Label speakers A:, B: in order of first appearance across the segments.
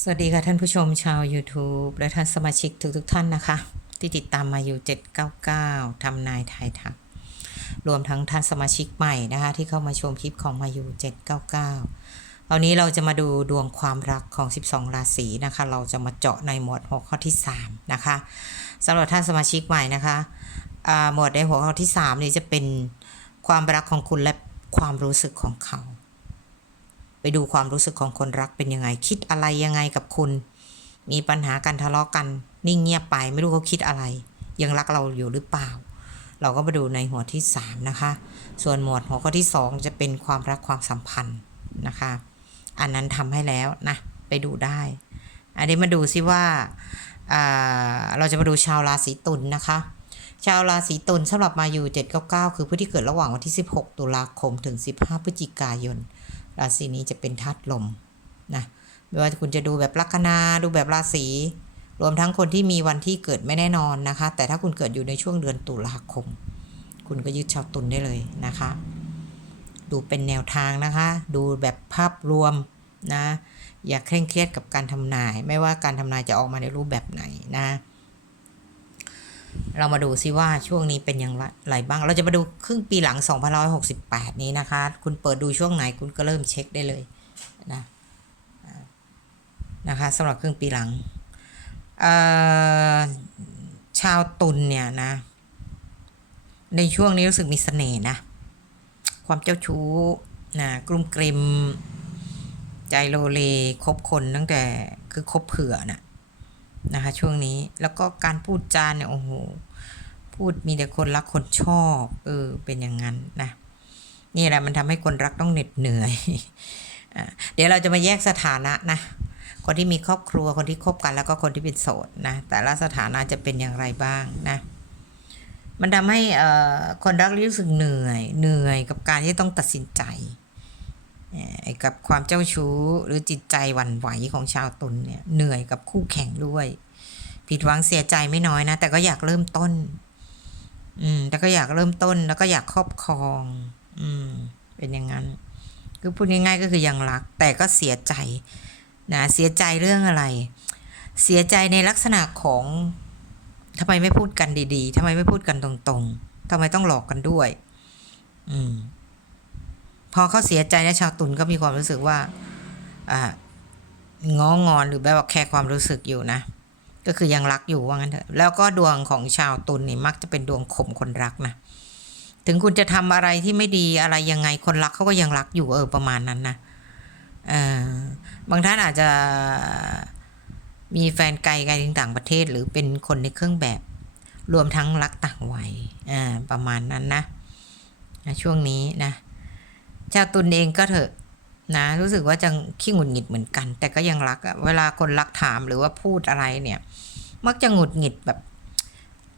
A: สวัสดีค่ะท่านผู้ชมชาว YouTube และท่านสมาชิกทุกๆทท่านนะคะ ที่ติดตามมาอยู่ 799 ทำนายไทยทัก รวมทั้งท่านสมาชิกใหม่นะคะ ที่เข้ามาชมคลิปของมาอยู่ 799 เอานี้เราจะมาดูดวงความรักของ 12 ราศีนะคะ เราจะมาเจาะในหมวดหัวข้อที่ 3 นะคะสำหรับท่านสมาชิกใหม่นะคะอ่าหมวดในหัวข้อที่3นี้จะเป็นความรักของคุณและความรู้สึกของเขา ดูความรู้สึกของคนรักเป็นยังไง คิดอะไรยังไงกับคุณ มีปัญหากันทะเลาะกันนิ่งเงียบไปไม่รู้เขาคิดอะไร ยังรักเราอยู่หรือเปล่า เราก็มาดูในหัวที่ 3 นะคะ ส่วนหมวดหัวข้อที่ 2 จะเป็นความรักความสัมพันธ์นะคะ อันนั้นทำให้แล้วนะไปดูได้ อันนี้มาดูซิว่าอ่าเราจะมาดูชาวราศีตุลนนะคะ ชาวราศีตุลสำหรับมาอยู่ 799 คือผู้ที่เกิดระหว่างวันที่ 16 ตุลาคมถึง 15 พฤศจิกายน ราศีนี้จะเป็นธาตุลมนะไม่ว่าคุณจะดูแบบลัคนาดูแบบราศีรวมทั้งคนที่มีวันที่เกิดไม่แน่นอนนะคะ แต่ถ้าคุณเกิดอยู่ในช่วงเดือนตุลาคม คุณก็ยึดชาวตุลได้เลยนะคะ ดูเป็นแนวทางนะคะ ดูแบบภาพรวมนะอย่าเคร่งเครียดกับการทำนาย ไม่ว่าการทำนายจะออกมาในรูปแบบไหนนะ เรามาดูซิว่าช่วงนี้เป็นอย่างไรบ้าง เราจะมาดูครึ่งปีหลัง 2568 นี้นะคะ คุณเปิดดูช่วงไหนคุณก็เริ่มเช็คได้เลยนะนะคะสำหรับครึ่งปีหลัง ชาวตุลเนี่ยนะ ในช่วงนี้รู้สึกมีเสน่ห์นะ ความเจ้าชู้นะกลุ่มกริม ใจโลเลคบคนตั้งแต่คือคบเผื่อน่ะ นะคะช่วงนี้แล้วก็การพูดจาเนี่ยโอ้โหพูดมีแต่คนรักคนชอบเออเป็นอย่างนั้นนะนี่แหละมันทำให้คนรักต้องเหน็ดเหนื่อยเดี๋ยวเราจะมาแยกสถานะนะคนที่มีครอบครัวคนที่คบกันแล้วก็คนที่เป็นโสดนะแต่ละสถานะจะเป็นอย่างไรบ้างนะมันทำให้เอ่อคนรักรู้สึกเหนื่อยเหนื่อยกับการที่ต้องตัดสินใจ ไอ้กับความเจ้าชู้หรือจิตใจหวั่นไหวของชาวตุลเนี่ยเหนื่อยกับคู่แข่งด้วย ผิดหวังเสียใจไม่น้อยนะ แต่ก็อยากเริ่มต้น อืม แต่ก็อยากเริ่มต้น แล้วก็อยากครอบครอง อืม เป็นอย่างนั้น คือพูดง่ายๆก็คือยังรัก แต่ก็เสียใจนะเสียใจเรื่องอะไร เสียใจในลักษณะของทำไมไม่พูดกันดีๆทำไมไม่พูดกันตรงๆทำไมต้องหลอกกันด้วย อืม พอเขาเสียใจนะชาวตุลก็มีความรู้สึกว่าอ่างองอนหรือแบบว่าแค่ความรู้สึกอยู่นะ ก็คือยังรักอยู่ว่างั้นเถอะแล้วก็ดวงของชาวตุลนี่มักจะเป็นดวงข่มคนรักนะถึงคุณจะทำอะไรที่ไม่ดีอะไรยังไงคนรักเขาก็ยังรักอยู่เออประมาณนั้นนะเออบางท่านอาจจะมีแฟนไกลไกลถึงต่างประเทศ หรือเป็นคนในเครื่องแบบ รวมทั้งรักต่างวัยอ่าประมาณนั้นนะช่วงนี้นะ ชาวตุลเองก็เถอะนะ รู้สึกว่าจะขี้หงุดหงิดเหมือนกัน แต่ก็ยังรักอะเวลาคนรักถามหรือว่าพูดอะไรเนี่ย มักจะหงุดหงิดแบบ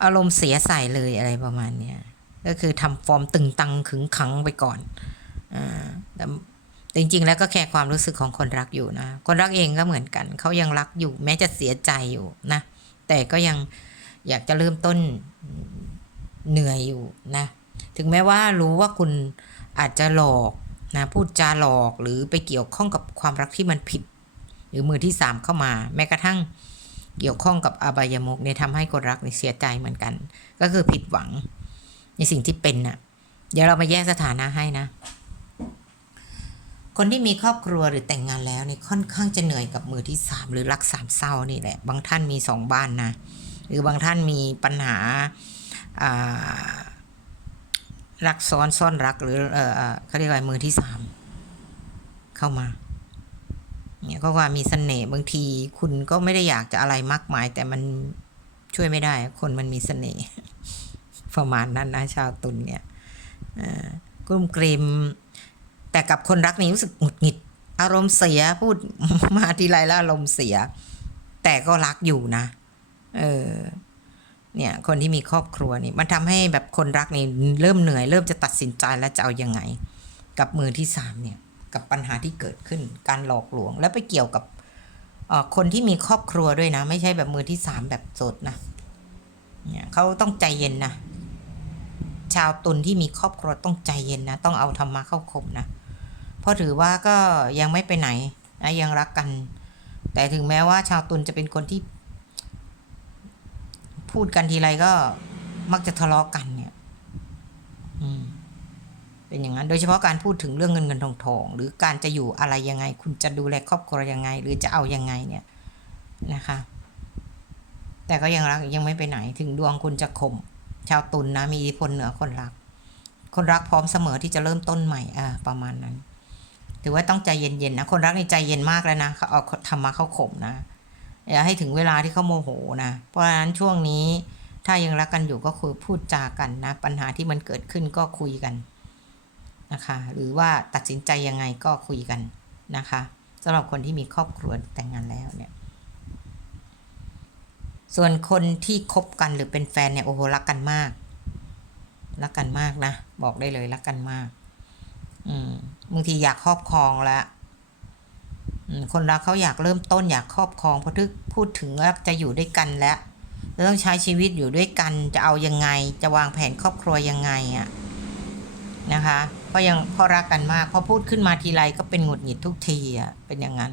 A: อารมณ์เสียใส่เลยอะไรประมาณเนี้ยก็คือทำฟอร์มตึงตังขึงขังไปก่อนอ่าแต่แต่จริงๆ แล้วก็แค่ความรู้สึกของคนรักอยู่นะ คนรักเองก็เหมือนกัน เขายังรักอยู่ แม้จะเสียใจอยู่นะ แต่ก็ยังอยากจะเริ่มต้นเหนื่อยอยู่นะ ถึงแม้ว่ารู้ว่าคุณ อาจจะหลอกนะพูดจาหลอกหรือไปเกี่ยวข้องกับความรักที่มันผิด หรือมือที่สามเข้ามา แม้กระทั่งเกี่ยวข้องกับอบายมุกเนี่ยทำให้คนรักเนี่ยเสียใจเหมือนกัน ก็คือผิดหวังในสิ่งที่เป็นน่ะ เดี๋ยวเรามาแยกสถานะให้นะ คนที่มีครอบครัวหรือแต่งงานแล้วเนี่ยค่อนข้างจะเหนื่อยกับมือที่สามหรือรักสามเศร้านี่แหละ บางท่านมีสองบ้านนะ หรือบางท่านมีปัญหาอ่า รักซ้อนซ่อนรักหรือเออเขาเรียกว่ามือที่สามเข้ามาเนี่ยก็ว่ามีเสน่ห์บางที คุณก็ไม่ได้อยากจะอะไรมากมาย แต่มันช่วยไม่ได้ คนมันมีเสน่ห์ประมาณนั้นนะชาวตุลเนี่ยอ่อกลุ้มกริม แต่กับคนรักนี่รู้สึกหงุดหงิด อารมณ์เสียพูดมาทีไรแล้วอารมณ์เสีย แต่ก็รักอยู่นะ เออ เนี่ยคนที่มีครอบครัวนี่มันทำให้แบบคนรักนี่เริ่มเหนื่อย เริ่มจะตัดสินใจแล้วจะเอาอยังไง กับมือที่สามเนี่ยกับปัญหาที่เกิดขึ้นการหลอกลวง แล้วไปเกี่ยวกับคนที่มีครอบครัวด้วยนะ ไม่ใช่แบบมือที่สามแบบสดนะเนี่ยเขาต้องใจเย็นนะชาวตุลที่มีครอบครัวต้องใจเย็นนะ ต้องเอาธรรมะเข้าคมนะเพราะถือว่าก็ยังไม่ไปไหนนะยังรักกัน แต่ถึงแม้ว่าชาวตุลจะเป็นคนที่ พูดกันทีไรก็มักจะทะเลาะกันเนี่ย อืม เป็นอย่างนั้น โดยเฉพาะการพูดถึงเรื่องเงินเงินทองทอง หรือการจะอยู่อะไรยังไง คุณจะดูแลครอบครัวยังไง หรือจะเอายังไงเนี่ยนะคะ แต่ก็ยังรักยังไม่ไปไหน ถึงดวงคุณจะข่มชาวตุลนนะ มีอิทธิพลเหนือคนรัก คนรักพร้อมเสมอที่จะเริ่มต้นใหม่อ่าประมาณนั้น ถือว่าต้องใจเย็นๆนะ คนรักในใจเย็นมากแล้วนะเขาเอาธรรมะเข้าข่มนะ อย่าให้ถึงเวลาที่เขาโมโหนะเพราะฉะนั้นช่วงนี้ถ้ายังรักกันอยู่ก็คือพูดจากันนะ ปัญหาที่มันเกิดขึ้นก็คุยกันนะคะ หรือว่าตัดสินใจยังไงก็คุยกันนะคะสำหรับคนที่มีครอบครัวแต่งงานแล้วเนี่ย ส่วนคนที่คบกันหรือเป็นแฟนเนี่ยโอ้โหรักกันมากรักกันมากนะ บอกได้เลยรักกันมาก อืมบางทีอยากครอบครองแล้ว คนรักเขาอยากเริ่มต้นอยากครอบครองเพราะทึกพูดถึงว่าจะอยู่ด้วยกันแล้วจะต้องใช้ชีวิตอยู่ด้วยกันจะเอายังไง จะวางแผนครอบครัวยังไงอะนะคะเพราะยังเพราะรักกันมากพอพูดขึ้นมาทีไรก็เป็นหงุดหงิดทุกทีอะเป็นอย่างนั้น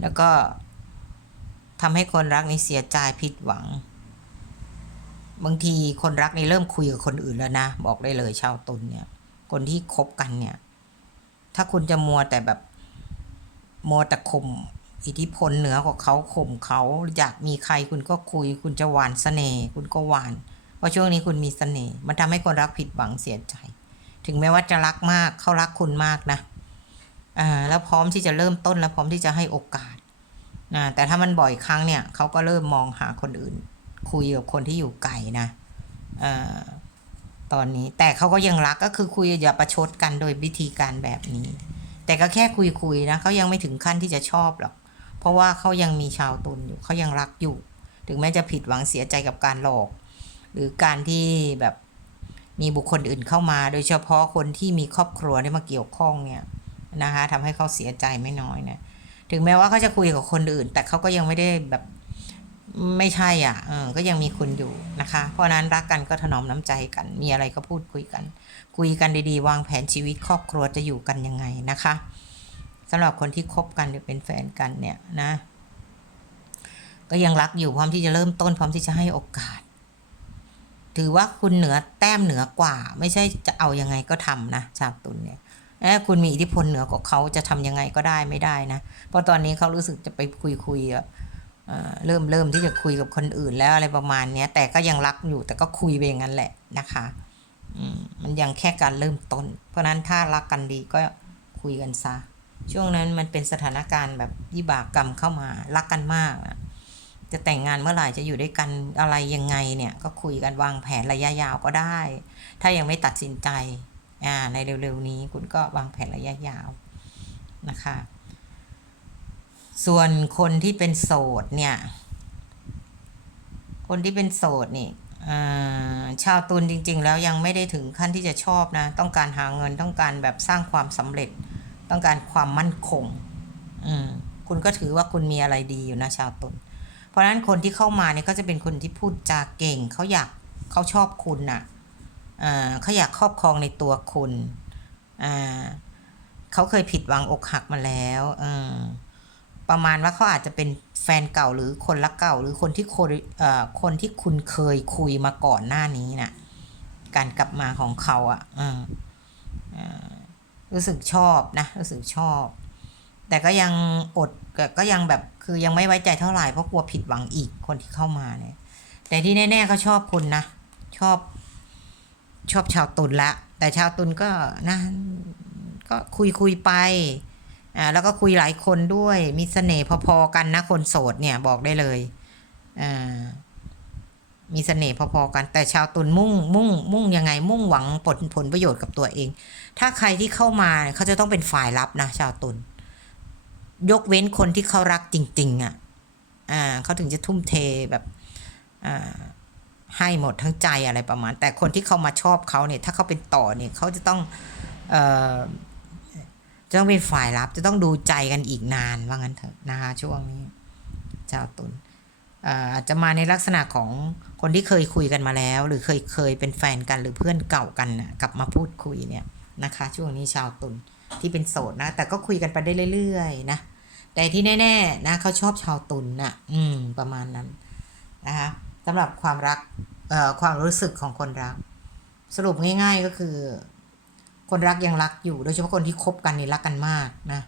A: แล้วก็ทำให้คนรักนี่เสียใจผิดหวัง บางทีคนรักนี่เริ่มคุยกับคนอื่นแล้วนะ บอกได้เลยชาวตุลเนี่ย คนที่คบกันเนี่ย ถ้าคุณจะมัวแต่แบบ มัวแต่ข่มอิทธิพลเหนือกว่าเขาข่มเขาอยากมีใครคุณก็คุย คุณจะหวานเสน่ห์คุณก็หวาน เพราะช่วงนี้คุณมีเสน่ห์มันทำให้คนรักผิดหวังเสียใจ ถึงแม้ว่าจะรักมากเขารักคุณมากนะอ่าแล้วพร้อมที่จะเริ่มต้นแล้วพร้อมที่จะให้โอกาสนะแต่ถ้ามันบ่อยครั้งเนี่ยเขาก็เริ่มมองหาคนอื่น คุยกับคนที่อยู่ไกลนะอ่อตอนนี้แต่เขาก็ยังรักก็คือคุยอย่าประชดกันโดยวิธีการแบบนี้ แต่ก็แค่คุยคุยๆนะเขายังไม่ถึงขั้นที่จะชอบหรอก เพราะว่าเขายังมีชาวตุนอยู่เขายังรักอยู่ ถึงแม้จะผิดหวังเสียใจกับการหลอก หรือการที่แบบมีบุคคลอื่นเข้ามา โดยเฉพาะคนที่มีครอบครัวได้มาเกี่ยวข้องเนี่ยนะคะทำให้เขาเสียใจไม่น้อยนะถึงแม้ว่าเขาจะคุยกับคนอื่น แต่เขาก็ยังไม่ได้แบบ ไม่ใช่อะเออก็ยังมีคุณอยู่นะคะ เพราะนั้นรักกันก็ถนอมน้ำใจกัน มีอะไรก็พูดคุยกัน คุยกันดีๆ วางแผนชีวิตครอบครัวจะอยู่กันยังไงนะคะสำหรับคนที่คบกันหรือเป็นแฟนกันเนี่ยนะ ก็ยังรักอยู่พร้อมที่จะเริ่มต้นพร้อมที่จะให้โอกาส ถือว่าคุณเหนือแต้มเหนือกว่า ไม่ใช่จะเอายังไงก็ทำนะชาวตุลเนี่ยเอ้คุณมีอิทธิพลเหนือกว่าเขาจะทำยังไงก็ได้ไม่ได้นะ เพราะตอนนี้เขารู้สึกจะไปคุยคุยอะ เริ่มเริ่มที่จะคุยกับคนอื่นแล้วอะไรประมาณเนี้ยแต่ก็ยังรักอยู่แต่ก็คุยไปอย่างนั้นแหละนะคะมันยังแค่การเริ่มต้น เพราะนั้นถ้ารักกันดีก็คุยกันซะ ช่วงนั้นมันเป็นสถานการณ์แบบวิบากกรรมเข้ามารักกันมากจะแต่งงานเมื่อไหร่จะอยู่ด้วยกันอะไรยังไงเนี่ยก็คุยกันวางแผนระยะยาวก็ได้ ถ้ายังไม่ตัดสินใจในเร็วๆนี้คุณก็วางแผนระยะยาวนะคะ ส่วนคนที่เป็นโสดเนี่ย คนที่เป็นโสดนี่ชาวตุลจริง ๆ แล้วยังไม่ได้ถึงขั้นที่จะชอบนะ ต้องการหาเงินต้องการแบบสร้างความสำเร็จ ต้องการความมั่นคง อืมคุณก็ถือว่าคุณมีอะไรดีอยู่นะชาวตุลเพราะฉะนั้นคนที่เข้ามาเนี่ยก็จะเป็นคนที่พูดจาเก่งเขาอยากเขาชอบคุณน่ะอ่าเขาอยากครอบครองในตัวคุณเขาเคยผิดหวังอกหักมาแล้ว อ ประมาณว่าเขาอาจจะเป็นแฟนเก่าหรือคนรักเก่า หรือคนที่คนเอ่อคนที่คุณเคยคุยมาก่อนหน้านี้น่ะ การกลับมาของเขาอะอืมอ่ารู้สึกชอบนะรู้สึกชอบ แต่ก็ยังอดก็ก็ยังแบบคือยังไม่ไว้ใจเท่าไหร่เพราะกลัวผิดหวังอีกคนที่เข้ามาเนี่ย แต่ที่แน่ๆเขาชอบคุณนะชอบ ชอบชาวตุลละ แต่ชาวตุลก็นะก็คุยคุยไป อ่าแล้วก็คุยหลายคนด้วยมีเสน่ห์พอๆกันนะคนโสดเนี่ยบอกได้เลยอ่ามีเสน่ห์พอๆกัน แต่ชาวตุลมุ่งมุ่ง มุ่งยังไง มุ่งหวังผลผลประโยชน์กับตัวเอง ถ้าใครที่เข้ามาเขาจะต้องเป็นฝ่ายรับนะชาวตุลยกเว้นคนที่เขารักจริง ๆ อะ อ่าเขาถึงจะทุ่มเทแบบอ่าให้หมดทั้งใจอะไรประมาณ แต่คนที่เขามาชอบเขาเนี่ย ถ้าเขาเป็นต่อเนี่ยเขาจะต้องเอ่อ จะต้องเป็นฝ่ายรับจะต้องดูใจกันอีกนานว่างั้นเถอะนะคะช่วงนี้ชาวตุลอาจจะมาในลักษณะของคนที่เคยคุยกันมาแล้ว หรือเคยเคยเป็นแฟนกันหรือเพื่อนเก่ากันน่ะกลับมาพูดคุยเนี่ยนะคะ ช่วงนี้ชาวตุลที่เป็นโสดนะ แต่ก็คุยกันไปได้เรื่อยๆนะแต่ที่แน่ๆนะเขาชอบชาวตุลน่ะ อืม ประมาณนั้นนะคะสำหรับความรักเอ่อความรู้สึกของคนรัก สรุปง่าย ๆก็คือ คนรักยังรักอยู่ โดยเฉพาะคนที่คบกันนี่รักกันมากนะ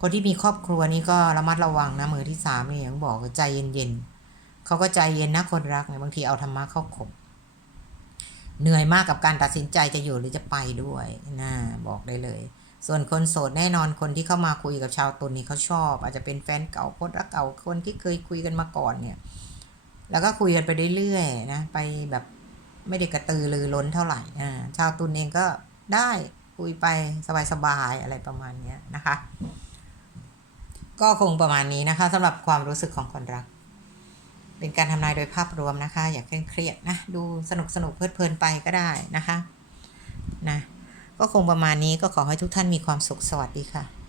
A: คนที่มีครอบครัวนี่ก็ระมัดระวังนะมือที่สามนี่ย่างบอกใจเย็นๆเขาก็ใจเย็นนะคนรักเนี่ยบางทีเอาธรรมะเข้าขบเหนื่อยมากกับการตัดสินใจจะอยู่หรือจะไปด้วยนะบอกได้เลย ส่วนคนโสดแน่นอนคนที่เข้ามาคุยกับชาวตุลนี่เขาชอบ อาจจะเป็นแฟนเก่าคนรักเก่าคนที่เคยคุยกันมาก่อนเนี่ย แล้วก็คุยกันไปเรื่อยๆนะ ไปแบบไม่ได้กระตือรือร้นเท่าไหร่อ่าชาวตุลเองก็ ได้คุยไปสบายๆอะไรประมาณนี้นะคะ ก็คงประมาณนี้นะคะสำหรับความรู้สึกของคนรัก เป็นการทำนายโดยภาพรวมนะคะ อย่าเคร่งเครียดนะ ดูสนุกสนุกเพลิดเพลินไปก็ได้นะคะนะก็คงประมาณนี้ก็ขอให้ทุกท่านมีความสุขสวัสดีค่ะ